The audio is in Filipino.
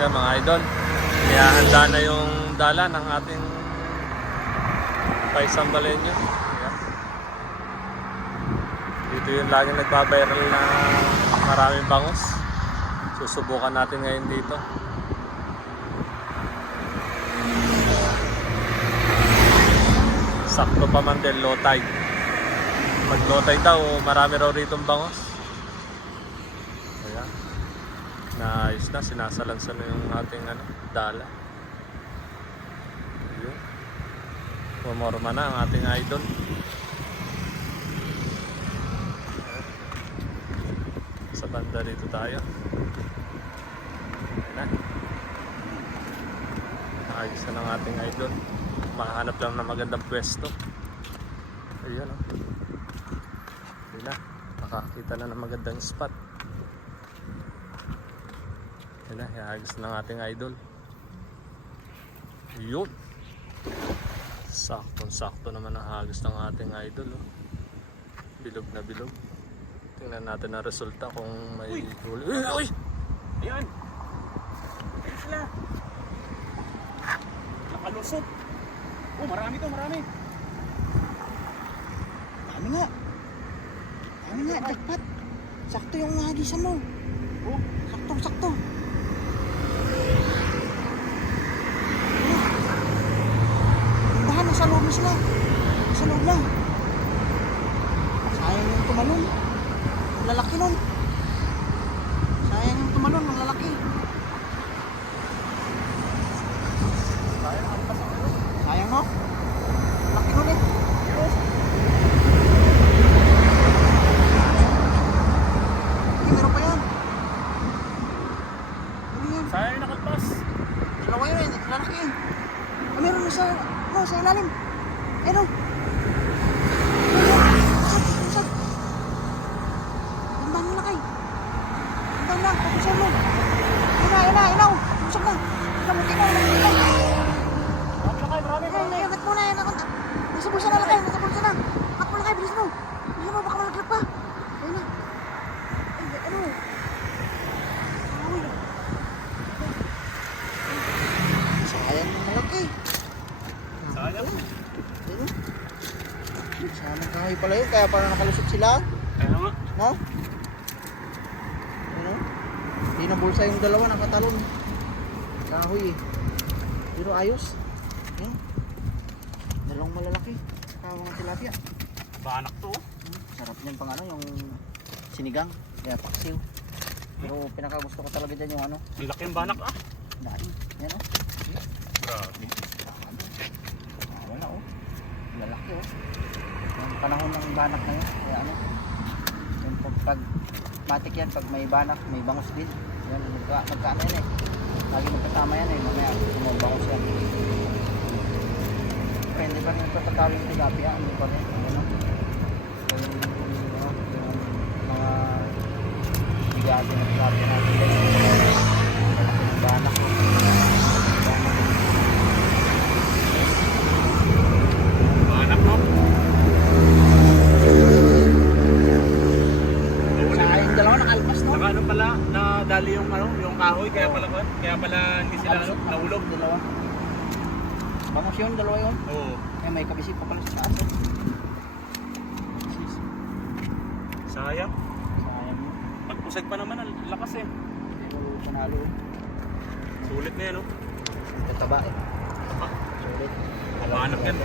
Yan mga idol, nihahanda na yung dala ng ating paisang Balenyo. Yan. Dito yung laging nagbabiral na maraming bangus. Susubukan natin ngayon dito. Sakto pa man din, low tide. Pag low tide daw, marami raw ritong bangus. Ayan. Naayos na, sinasalansan na yung ating dala. Ayun. Pumorma na ang ating idol. Sa banda dito tayo. Ayan na. Ayos na ng ating idol. Makahanap lang ng magandang pwesto. Ayun o. Ayun na. Nakakita na ng magandang spot. Ayun na. Ayos na ng ating idol. Ayun. Saktong-sakto naman ang hagis ng ating idol. Oh. Bilog na bilog. Tingnan natin ang resulta kung may huli. Uy! Ayan! Ayan sila! Nakalusot! Oh, marami to, marami! Dami nga. Dami nga, jackpot. Sakto yung hagisan mo. Oh, Saktong-sakto. Tindahan, nasa loob na sila. Nasa loob na. Sayang yung tumalon. Ang lalaki nun. Sayang yung tumalon, ang lalaki. Sayang no? Ang laki nun eh. Hindi, meron pa yan. Ano yan? sayang yung nakalpas! Dalawa yun eh, lalaki yun. Ah, meron na sa ilalim. Ayun o. Usap. Ang dami laki. Ang dami lang, pag-usap mo. Ayun na. Usap na. Kamuti na. Marami! Ay, nagat mo na. Nasa bulsa na laki, Hak mo laki, bilis mo. Baka malaglag pa. Ayun na. Ay, ano? Uy. Sayang yung malaki. Sayang! Ayun. Sana kahoy pala yun, kaya parang nakalusot sila. Kaya nga! No? Ano? Hindi na bulsa yung dalawa, nakatalon. Kahoy eh. Pero ayos. Yan. Dalawang malalaki. Kaya mga tilapia. Banak to! Sarap niyan pang yung sinigang. Kaya paksiw. Pero pinakagusto ko talaga dyan yung Ang laki yung banak ah! daing. Yan oh. Grabe! Wala oh. Lalaki oh. Yung panahon ng banak na yun. Kaya yung pag matik yan, pag may banak, may bangus din. Yan, magkano yan eh. Lagi magkasama yan eh. Mamaya, bangus yan. Depende pa rin yung pagkakalo yung tilapia. Ano pa rin? Ano? Yung mga bigati ng tilapia natin. Yung banak oh. Banak no? Sayang dalawa nakalpas no? Saka ano pala, nadali yung yung kahoy, kaya pala hindi sila nahulog. Dalawa. Bangus yun, dalawa yun. Oo. Eh, may kabisip pa pala sa taas eh. Sayang. Sayang yun. Pagpusag pa naman, ang lakas eh. Pero panalo eh. Sulit na yan oh. Tataba eh. Ah, Sulit. Banak yan.